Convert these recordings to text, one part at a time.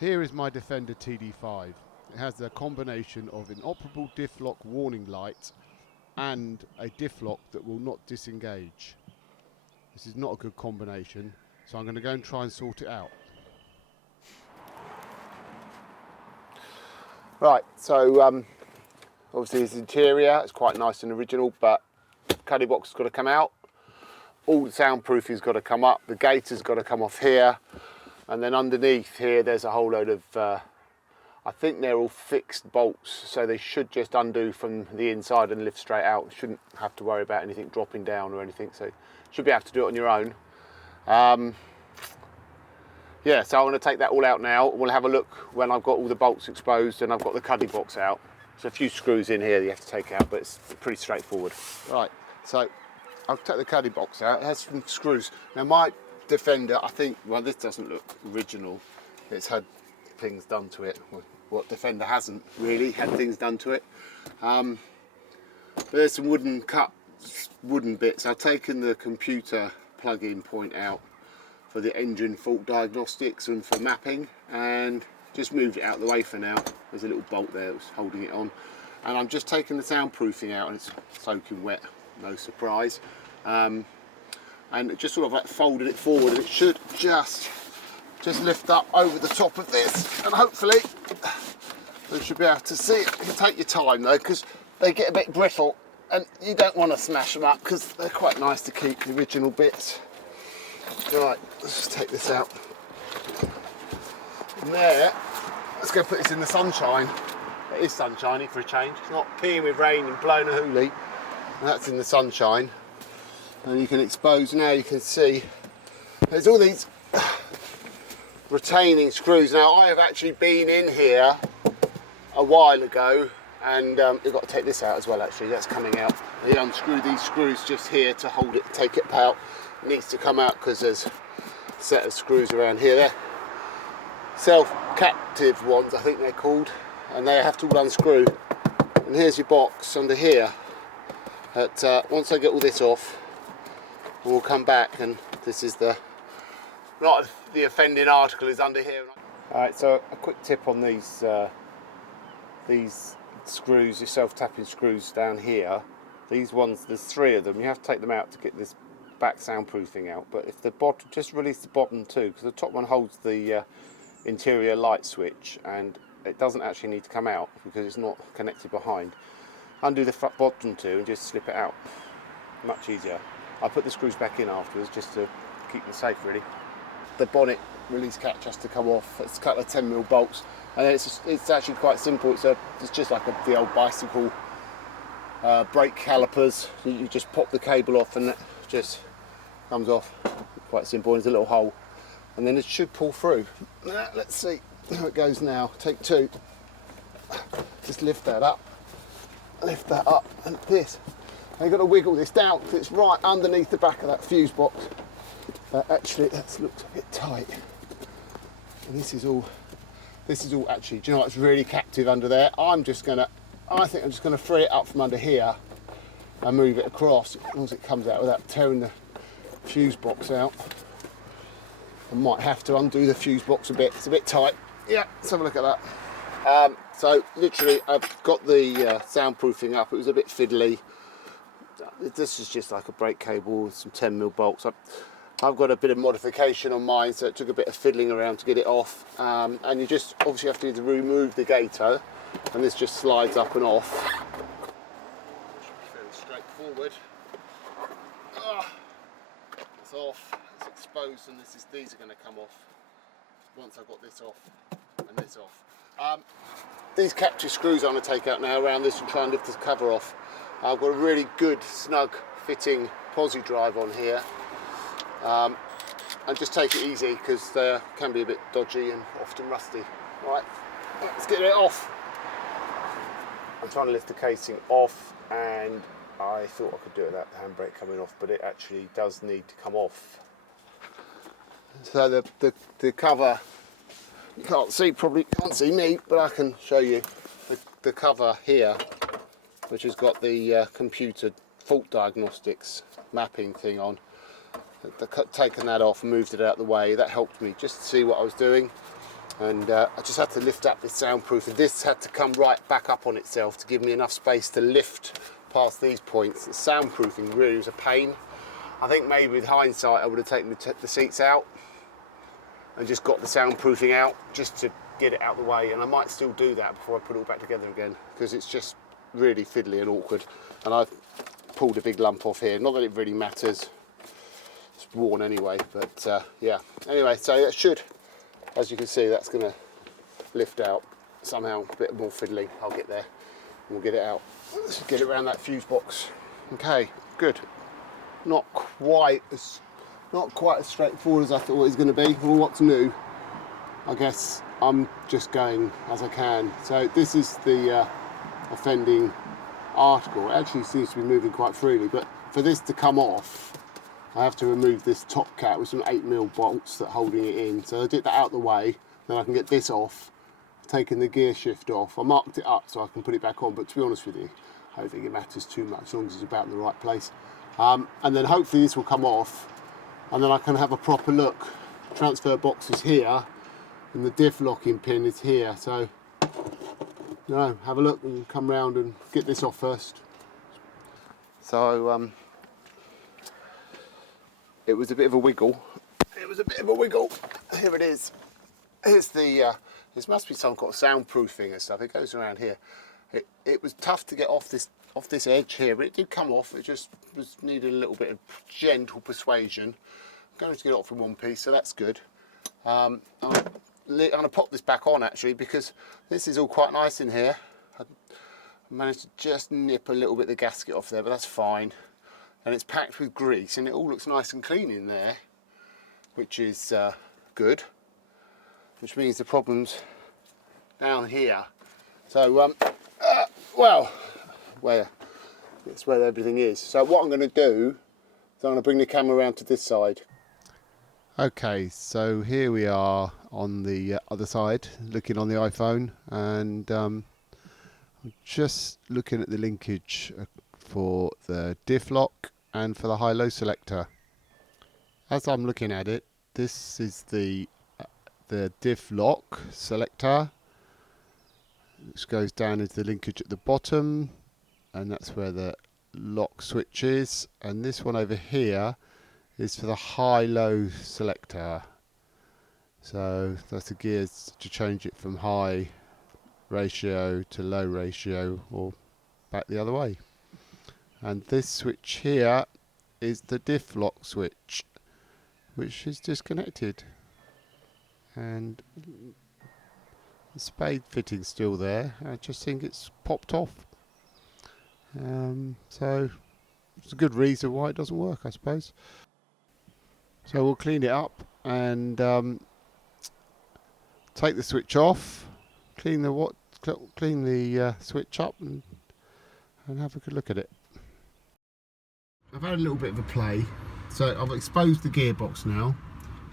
Here is my Defender TD5. It has a combination of inoperable diff lock warning light and a diff lock that will not disengage. This is not a good combination, so I'm going to go and try and sort it out. Right, so obviously this interior is quite nice and original, but cuddy box has got to come out. All the soundproofing's got to come up. The gator's got to come off here. And then underneath here, there's a whole load of, I think they're all fixed bolts, so they should just undo from the inside and lift straight out. Shouldn't have to worry about anything dropping down or anything, so should be able to do it on your own. Yeah, so I'm going to take that all out now. We'll have a look when I've got all the bolts exposed and I've got the cuddy box out. There's a few screws in here that you have to take out, but it's pretty straightforward. Right, so I'll take the cuddy box out. It has some screws. Now my Defender, I think, well, this doesn't look original. It's had things done to it. What Defender hasn't really had things done to it. But there's some wooden bits. I've taken the computer plug-in point out for the engine fault diagnostics and for mapping, and just moved it out of the way for now. There's a little bolt there that was holding it on. And I'm just taking the soundproofing out, and it's soaking wet, no surprise. And just sort of like folded it forward, and it should just lift up over the top of this, and hopefully you should be able to see it. You can take your time though, because they get a bit brittle and you don't want to smash them up because they're quite nice to keep, the original bits. Right, let's just take this out. And there, let's go put this in the sunshine. It is sunshiny for a change. It's not peeing with rain and blowing a hoolie. That's in the sunshine. And you can expose now, you can see there's all these retaining screws. Now I have actually been in here a while ago, and you've got to take this out as well actually, that's coming out. They unscrew these screws just here to hold it, take it out. It needs to come out because there's a set of screws around here. They're self-captive ones, I think they're called, and they have to all unscrew. And here's your box under here. Once I get all this off, we'll come back, and this is the offending article is under here. Alright, so a quick tip on these screws, your self-tapping screws down here. These ones, there's 3 of them. You have to take them out to get this back soundproofing out. But if the bottom, just release the bottom 2, because the top one holds the interior light switch, and it doesn't actually need to come out because it's not connected behind. Undo the bottom 2 and just slip it out. Much easier. I put the screws back in afterwards just to keep them safe really. The bonnet release catch has to come off. It's a couple of 10mm bolts, and it's actually quite simple. It's just like the old bicycle brake calipers. You just pop the cable off and it just comes off. Quite simple. There's a little hole, and then it should pull through. Let's see how it goes now. Take 2. Just lift that up, and this. And you've got to wiggle this down because it's right underneath the back of that fuse box. Actually, that looks a bit tight. And this is all actually, do you know what, it's really captive under there. I think I'm just gonna free it up from under here and move it across as long as it comes out without tearing the fuse box out. I might have to undo the fuse box a bit, it's a bit tight. Yeah, let's have a look at that. So literally I've got the soundproofing up. It was a bit fiddly. This is just like a brake cable with some 10mm bolts. I've got a bit of modification on mine, so it took a bit of fiddling around to get it off. And you just obviously have to remove the gator, and this just slides up and off. Fairly straightforward. It's off, it's exposed, and these are going to come off once I've got this off and this off. These capture screws I'm going to take out now around this and try and lift this cover off. I've got a really good snug fitting posi drive on here, and just take it easy because they can be a bit dodgy and often rusty. Right, let's get it off. I'm trying to lift the casing off, and I thought I could do it without the handbrake coming off, but it actually does need to come off. So the cover, you probably can't see me, but I can show you the cover here, which has got the computer fault diagnostics mapping thing on. Taken that off and moved it out of the way. That helped me just to see what I was doing. And I just had to lift up this soundproof, and this had to come right back up on itself to give me enough space to lift past these points. The soundproofing really was a pain. I think maybe with hindsight I would have taken the seats out and just got the soundproofing out just to get it out the way, and I might still do that before I put it all back together again, because it's just really fiddly and awkward. And I've pulled a big lump off here, not that it really matters, it's worn anyway, but yeah. Anyway, so that should, as you can see, that's going to lift out somehow, a bit more fiddly. I'll get there, we'll get it out. Let's get it around that fuse box. Okay, good. Not quite as straightforward as I thought it was going to be. Well, what's new? I guess I'm just going as I can. So this is the offending article. It actually seems to be moving quite freely, but for this to come off, I have to remove this top cap with some 8mm bolts that are holding it in. So I did that out the way, then I can get this off, taking the gear shift off. I marked it up so I can put it back on, but to be honest with you, I don't think it matters too much as long as it's about in the right place. And then hopefully this will come off, and then I can have a proper look. Transfer box is here, and the diff locking pin is here. So, you know, have a look and come round and get this off first. So, it was a bit of a wiggle. It was a bit of a wiggle. Here it is. Here's the, this must be some kind of soundproofing and stuff. It goes around here. It was tough to get off this edge here, but it did come off. It just needed a little bit of gentle persuasion. I'm going to get it off in one piece, so that's good. I'm going to pop this back on actually, because this is all quite nice in here. I managed to just nip a little bit of the gasket off there, but that's fine. And it's packed with grease, and it all looks nice and clean in there, which is good. Which means the problem's down here. So, well, it's where everything is. So what I'm going to do is I'm going to bring the camera around to this side. Okay, so here we are on the other side, looking on the iPhone, and I'm just looking at the linkage for the diff lock and for the high-low selector. As I'm looking at it, this is the diff lock selector, which goes down into the linkage at the bottom, and that's where the lock switch is. And this one over here is for the high-low selector. So that's the gears to change it from high ratio to low ratio, or back the other way. And this switch here is the diff lock switch, which is disconnected. And the spade fitting's still there. I just think it's popped off. So it's a good reason why it doesn't work, I suppose. So we'll clean it up and take the switch off, clean the switch up, and have a good look at it. I've had a little bit of a play. So I've exposed the gearbox now.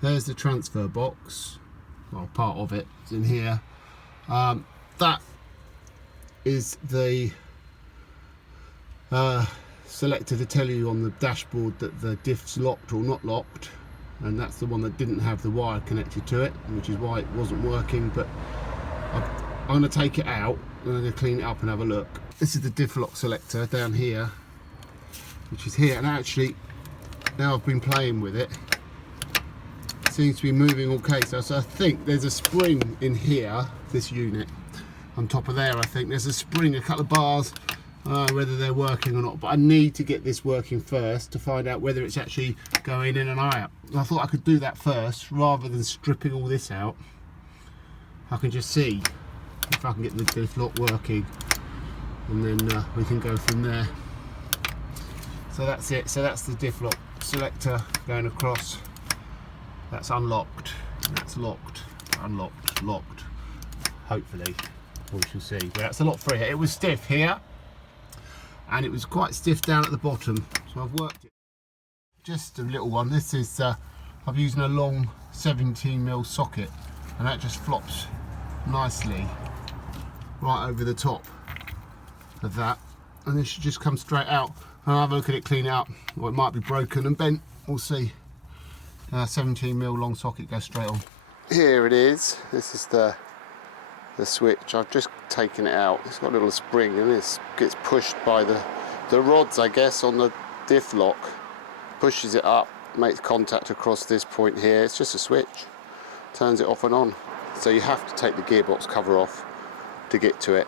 There's the transfer box. Well, part of it is in here. That is the selector to tell you on the dashboard that the diff's locked or not locked, and that's the one that didn't have the wire connected to it, which is why it wasn't working. But I'm going to take it out and I'm going to clean it up and have a look. This is the diff lock selector down here, which is here, and actually now I've been playing with it, it seems to be moving okay. So I think there's a spring in here, this unit on top of there. I think there's a spring, a couple of bars, whether they're working or not, but I need to get this working first to find out whether it's actually going in and out. I thought I could do that first rather than stripping all this out. I can just see if I can get the diff lock working, and then we can go from there. So that's it. So that's the diff lock selector going across. That's unlocked, that's locked, unlocked, locked. Hopefully we shall see. But that's a lot freer. It was stiff here, and it was quite stiff down at the bottom, so I've worked it. Just a little one. This is I'm using a long 17mm socket, and that just flops nicely right over the top of that, and this should just come straight out. I'll have a look at it, clean it up, or it might be broken and bent, we'll see. 17mm long socket goes straight on. here it is. This is the switch. I've just taken it out. It's got a little spring and it gets pushed by the rods, I guess, on the diff lock. Pushes it up, makes contact across this point here. It's just a switch. Turns it off and on. So you have to take the gearbox cover off to get to it.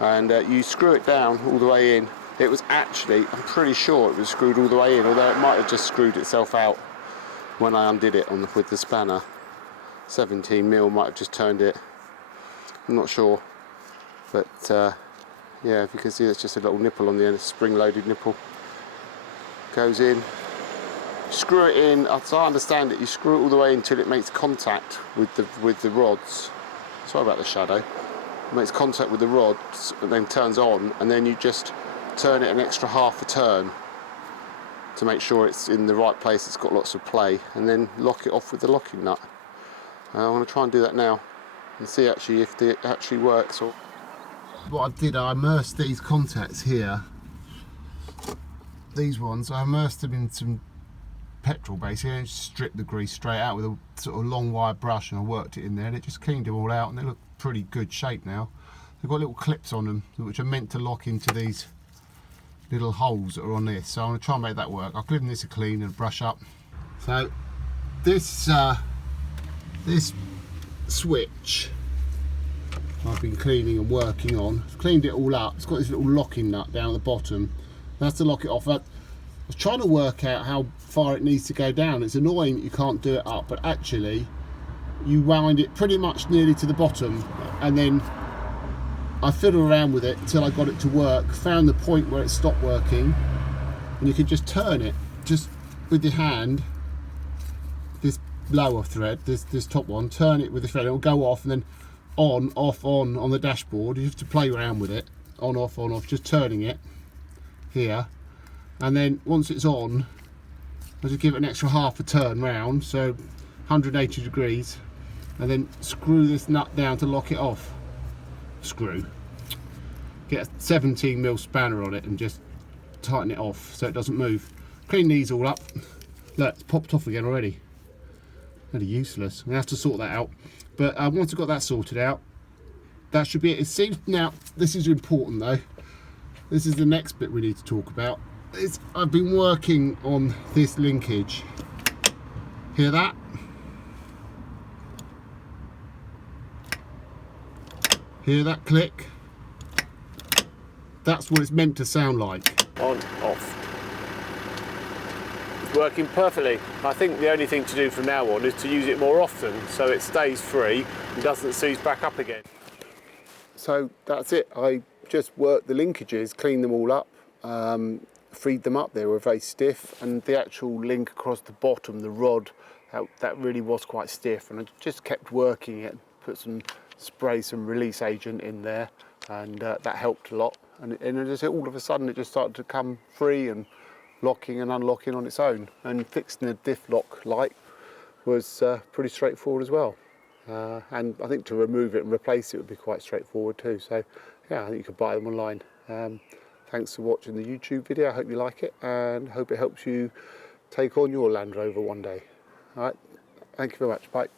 And you screw it down all the way in. It was actually, I'm pretty sure it was screwed all the way in, although it might have just screwed itself out when I undid it with the spanner. 17mm might have just turned it. I'm not sure. But yeah, if you can see, there's just a little nipple on the end, a spring-loaded nipple. Goes in. Screw it in, as I understand it, you screw it all the way until it makes contact with the rods. Sorry about the shadow. It makes contact with the rods and then turns on, and then you just turn it an extra half a turn to make sure it's in the right place, it's got lots of play, and then lock it off with the locking nut. I'm going to try and do that now and see actually if it actually works. Or what I did, I immersed these contacts here, these ones, I immersed them in some petrol basically and just stripped the grease straight out with a sort of long wire brush, and I worked it in there and it just cleaned them all out, and they look pretty good shape now. They've got little clips on them which are meant to lock into these little holes that are on this, so I'm going to try and make that work. I'll give them this a clean and brush up. So this this switch I've been cleaning and working on. I've cleaned it all up. It's got this little locking nut down at the bottom. That's to lock it off. I was trying to work out how far it needs to go down. It's annoying that you can't do it up, but actually you wind it pretty much nearly to the bottom, and then I fiddled around with it until I got it to work, found the point where it stopped working, and you can just turn it just with your hand, this lower thread, this top one, turn it with the thread, it'll go off, and then on, off, on the dashboard. You have to play around with it, on, off, just turning it here, and then once it's on, I just give it an extra half a turn round, so 180 degrees, and then screw this nut down to lock it off. Screw. Get a 17mm spanner on it and just tighten it off so it doesn't move. Clean these all up. Look, it's popped off again already. Really useless. I'm gonna have to sort that out. But once I've got that sorted out, that should be it. It seems now, this is important though. This is the next bit we need to talk about. I've been working on this linkage. Hear that? Hear that click? That's what it's meant to sound like. On, off. It's working perfectly. I think the only thing to do from now on is to use it more often so it stays free and doesn't seize back up again. So that's it. I just worked the linkages, cleaned them all up, freed them up. They were very stiff, and the actual link across the bottom, the rod, that really was quite stiff, and I just kept working it, put some release agent in there, and that helped a lot, and it just, all of a sudden it just started to come free and locking and unlocking on its own. And fixing the diff lock light was pretty straightforward as well, and I think to remove it and replace it would be quite straightforward too. So yeah, I think you could buy them online. Thanks for watching the YouTube video. I hope you like it and hope it helps you take on your Land Rover one day. All right, thank you very much. Bye.